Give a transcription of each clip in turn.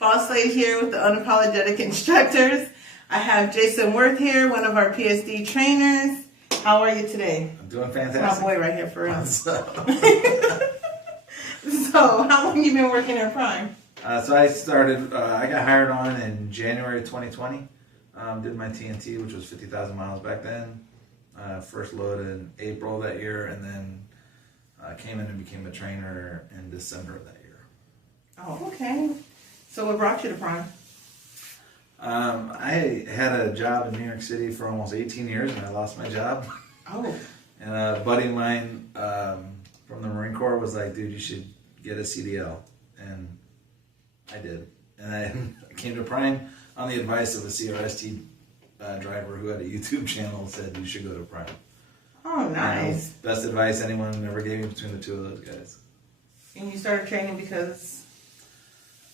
Boss Lady here with the Unapologetic Instructors. I have Jason Worth here, one of our PSD trainers. How are you today? I'm doing fantastic. My boy right here for us. So, how long you been working at Prime? So I started, I got hired on in January 2020. Did my TNT, which was 50,000 miles back then. First load in April that year, and then came in and became a trainer in December of that year. Oh, okay. So what brought you to Prime? I had a job in New York City for almost 18 years, and I lost my job. Oh. And a buddy of mine from the Marine Corps was like, dude, you should get a CDL. And I did. And I came to Prime on the advice of a CRST driver who had a YouTube channel, said you should go to Prime. Oh, nice. Best advice anyone ever gave me between the two of those guys. And you started training because?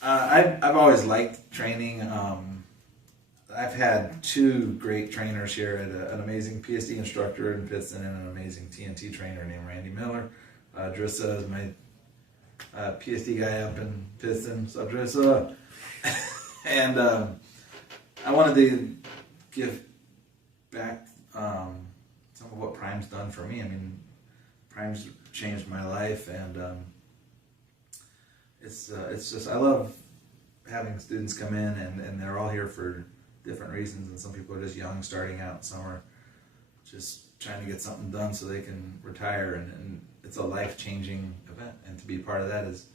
I've always liked training. I've had two great trainers here, an amazing PSD instructor in Pittston and an amazing TNT trainer named Randy Miller. Drissa is my PSD guy up in Pittston. What's up, Drissa? And I wanted to give back some of what Prime's done for me. I mean, Prime's changed my life, and it's just, I love having students come in, and they're all here for different reasons, and some people are just young, starting out, and some are just trying to get something done so they can retire, and it's a life-changing event, and to be part of that it's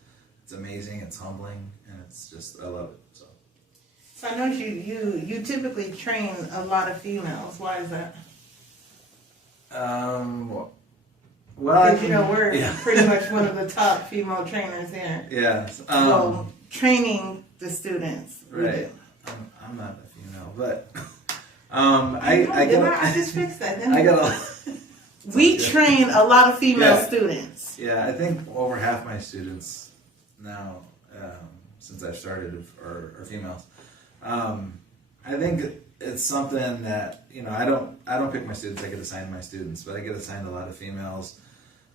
amazing, it's humbling, and it's just, I love it. So I know you typically train a lot of females. Why is that? Well, because, we're pretty much one of the top female trainers here. Yeah. So training the students. Right. I'm not a female, but I just fixed that. We yeah. train a lot of female students. Yeah, I think over half my students now, since I've started, are females. I think it's something that, I don't pick my students. I get assigned my students, but I get assigned a lot of females,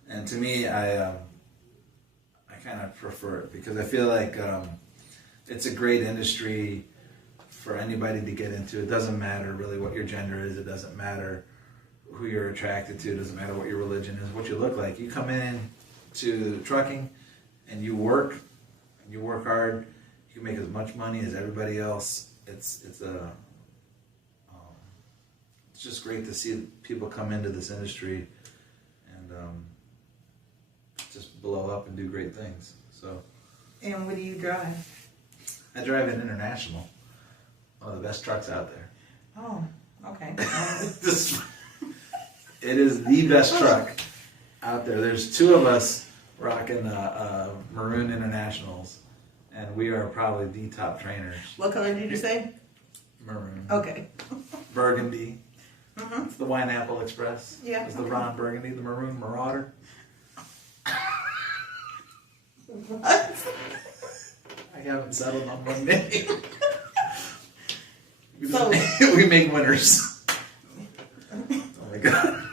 and to me, I kind of prefer it because I feel like it's a great industry for anybody to get into. It doesn't matter really what your gender is. It doesn't matter who you're attracted to. It doesn't matter what your religion is, what you look like. You come in to trucking and you work hard. You can make as much money as everybody else. It's just great to see people come into this industry and just blow up and do great things. So. And what do you drive? I drive an International, one of the best trucks out there. Oh, okay. It is the best truck out there. There's two of us rocking maroon Internationals, and we are probably the top trainers. What color did you say? Maroon. Okay. Burgundy. Mm-hmm. It's the Wine Apple Express. Yeah. It's the Ron Burgundy, the Maroon Marauder. What? I haven't settled on one name. So we make winners. Oh my god.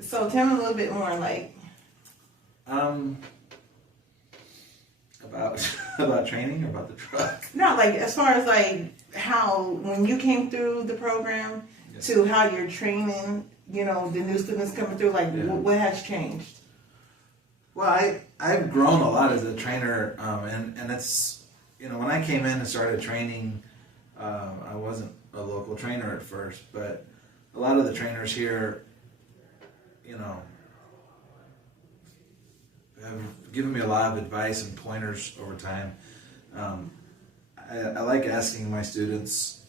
So tell me a little bit more, about training or about the truck. No, as far as how when you came through the program to how you're training, the new students coming through. What has changed? Well, I've grown a lot as a trainer, and it's, when I came in and started training, I wasn't a local trainer at first, but a lot of the trainers here, have given me a lot of advice and pointers over time. I like asking my students,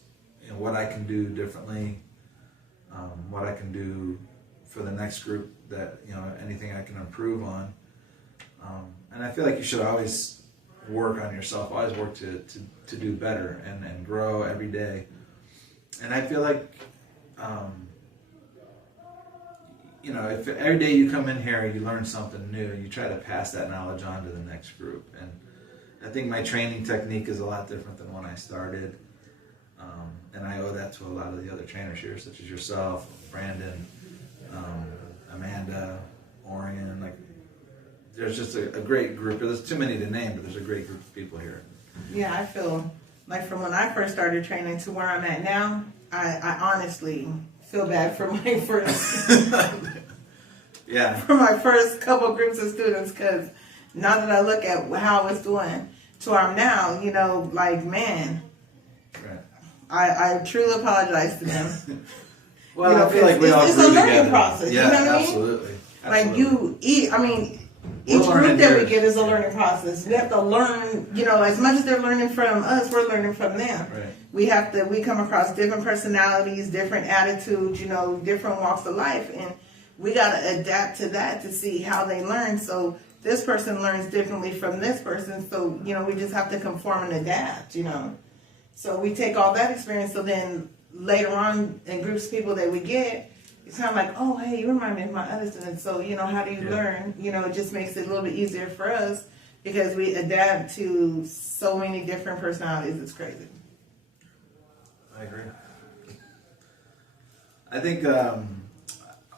what I can do differently, what I can do for the next group, that, anything I can improve on. And I feel like you should always work on yourself, always work to do better and grow every day. And I feel like, if every day you come in here, you learn something new, you try to pass that knowledge on to the next group. And I think my training technique is a lot different than when I started. And I owe that to a lot of the other trainers here, such as yourself, Brandon, Amanda, Orion. There's just a great group. There's too many to name, but there's a great group of people here. Yeah, I feel like from when I first started training to where I'm at now, I honestly feel bad for my first Yeah. for my first couple groups of students, because now that I look at how I was doing to where I'm now, you know, like, man, Right. I truly apologize to them. Well, You know, I feel like we all it's grew a learning together. process. Yeah, You know what I mean? absolutely. Like each We're learning group that we yours. get is a learning process. We have to learn, you know, as much as they're learning from us, we're learning from them. Right. We come across different personalities, different attitudes, you know, different walks of life, and we got to adapt to that to see how they learn. So this person learns differently from this person. So, you know, we just have to conform and adapt, you know. So we take all that experience. So then later on in groups of people that we get, it's kind of like, oh, hey, you remind me of my other students. So, you know, how do you learn? You know, it just makes it a little bit easier for us because we adapt to so many different personalities. It's crazy. I agree. I think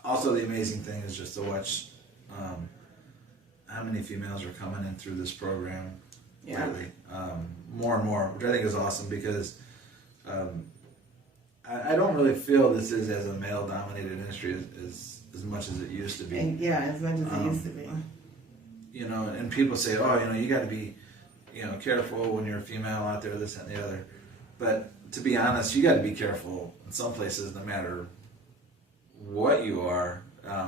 also the amazing thing is just to watch how many females are coming in through this program lately. More and more, which I think is awesome because I don't really feel this is as a male-dominated industry as much as it used to be. And as much as it used to be. You know, and people say, oh, you know, you got to be, you know, careful when you're a female out there, this and the other. But to be honest, you got to be careful in some places, no matter what you are.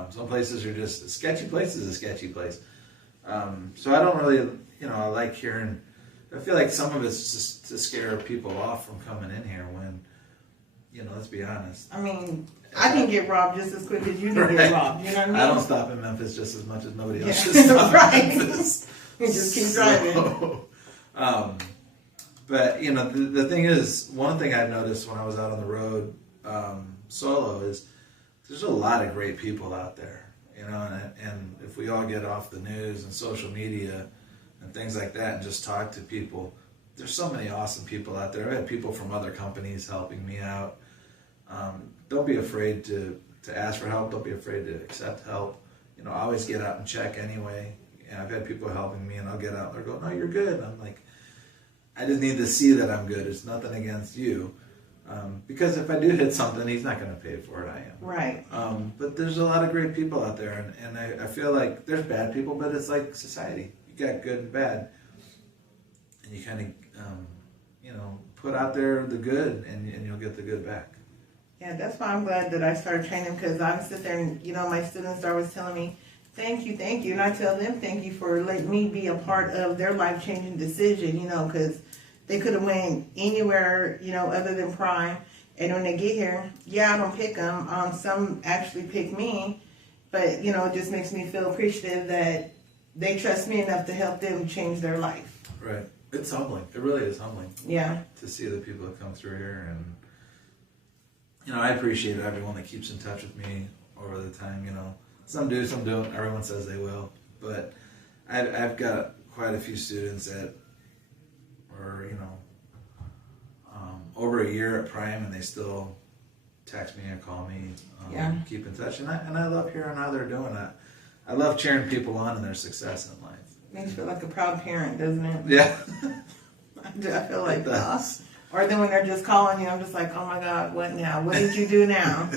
Some places are just a sketchy place is a sketchy place. So I don't really, you know, I like hearing. I feel like some of it's just to scare people off from coming in here when, you know, let's be honest. I mean, I can get robbed just as quick as you can get robbed. You know what I mean? I don't stop in Memphis just as much as nobody else should stop in Memphis. You just keep driving. But, you know, the thing is, one thing I've noticed when I was out on the road solo is there's a lot of great people out there, you know, and if we all get off the news and social media and things like that and just talk to people, there's so many awesome people out there. I had people from other companies helping me out. Don't be afraid to ask for help. Don't be afraid to accept help. You know, always get out and check anyway. And I've had people helping me, and I'll get out and they're going, no, you're good. And I'm like, I just need to see that I'm good. It's nothing against you. Because if I do hit something, he's not going to pay for it. I am. Right. But there's a lot of great people out there. And I feel like there's bad people, but it's like society. You got good and bad. And you kind of, you know, put out there the good, and you'll get the good back. Yeah, that's why I'm glad that I started training, because I sit there and, you know, my students are always telling me, thank you. And I tell them thank you for letting me be a part of their life-changing decision, you know, because they could have went anywhere, you know, other than Prime. And when they get here, I don't pick them. Some actually pick me. But, you know, it just makes me feel appreciative that they trust me enough to help them change their life. Right. It's humbling. It really is humbling. Yeah. To see the people that come through here. And, you know, I appreciate everyone that keeps in touch with me over the time, you know. Some do, some don't. Everyone says they will. But I've got quite a few students that are, you know, over a year at Prime, and they still text me and call me, keep in touch. And I love hearing how they're doing it. I love cheering people on in their success in life. Makes you feel like a proud parent, doesn't it? Yeah. I feel like that. Or then when they're just calling you, I'm just like, oh my God, what now? What did you do now?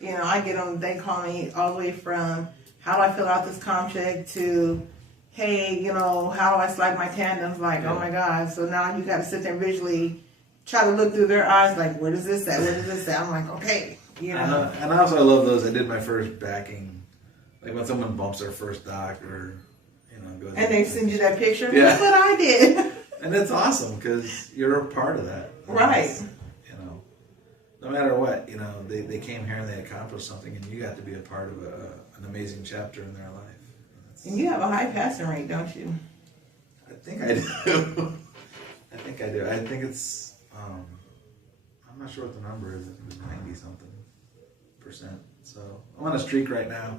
You know, I get them, they call me all the way from, how do I fill out this comp check, to, hey, you know, how do I slide my tandems? Like, oh my God. So now you got to sit there and visually try to look through their eyes, like, where does this at? Where does this at? I'm like, okay. You know. And also I love those. I did my first backing, like when someone bumps their first doc, or, you know, goes. And they send you that picture. Yeah. Look what I did. And it's awesome because you're a part of that. Right. You know, no matter what, you know, they came here and they accomplished something, and you got to be a part of an amazing chapter in their life. And you have a high passing rate, don't you? I think I do. I think it's, I'm not sure what the number is. I think it's 90-something%. So I'm on a streak right now.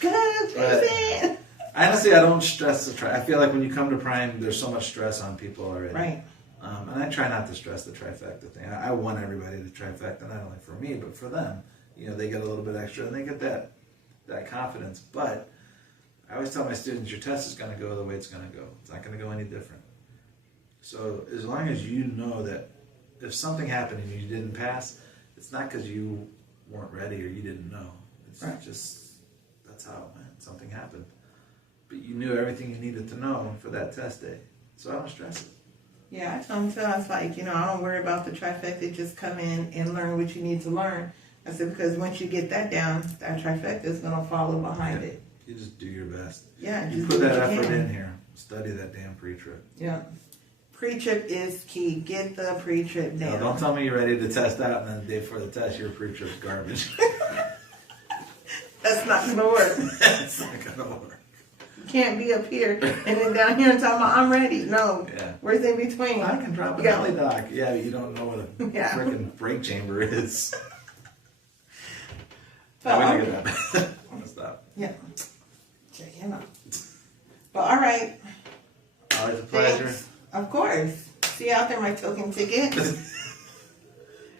Good. Honestly, I don't stress the I feel like when you come to Prime, there's so much stress on people already. Right. And I try not to stress the trifecta thing. I want everybody to trifecta, not only for me, but for them. You know, they get a little bit extra, and they get that confidence. But I always tell my students, your test is going to go the way it's going to go. It's not going to go any different. So as long as you know that if something happened and you didn't pass, it's not because you weren't ready or you didn't know. It's just, that's how it went. Something happened. But you knew everything you needed to know for that test day. So I don't stress it. Yeah, I told him too. I was like, I don't worry about the trifecta. Just come in and learn what you need to learn. I said, because once you get that down, that trifecta is going to follow behind it. You just do your best. Yeah, you put that effort in here. Study that damn pre-trip. Yeah. Pre-trip is key. Get the pre-trip down. No, don't tell me you're ready to test out and then the day before the test, your pre-trip's garbage. That's not going to work. That's not going to work. You can't be up here and then down here and talking about, I'm ready. No. Yeah. Where's in between? I can drop an alley dock. Yeah, but you don't know what a freaking brake chamber is. But, no, we can get that. I'm going to stop. Yeah. Check him out. But all right. Always a pleasure. Thanks. Of course. See you out there, my token ticket.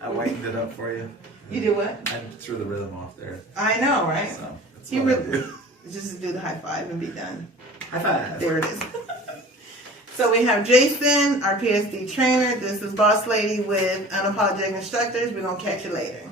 I whitened it up for you. You do what? I threw the rhythm off there. I know, right? So that's He what I do. Just do the high five and be done. High five. There it is. So we have Jason, our PSD trainer. This is Boss Lady with Unapologetic Instructors. We're going to catch you later.